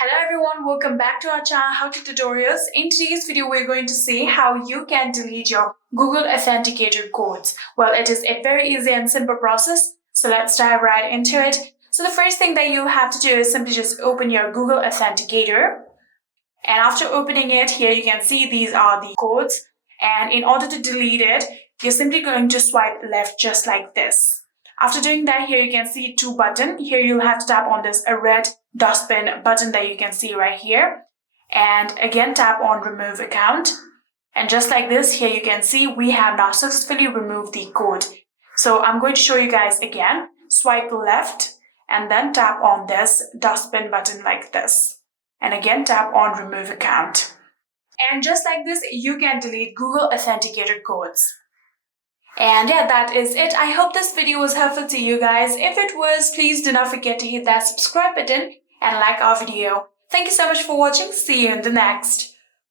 Hello everyone, welcome back to our channel How to Tutorials. In today's video, we're going to see how you can delete your Google Authenticator codes. Well, it is a very easy and simple process, so let's dive right into it. So the first thing that you have to do is simply just open your Google Authenticator. And after opening it, here you can see these are the codes. And in order to delete it, you're simply going to swipe left just like this. After doing that, here you can see two buttons. Here you'll have to tap on this red dustbin button that you can see right here. And again, tap on remove account. And just like this, here you can see we have now successfully removed the code. So I'm going to show you guys again. Swipe left and then tap on this dustbin button like this. And again, tap on remove account. And just like this, you can delete Google Authenticator codes. And yeah, that is it. I hope this video was helpful to you guys. If it was, please do not forget to hit that subscribe button and like our video. Thank you so much for watching. See you in the next.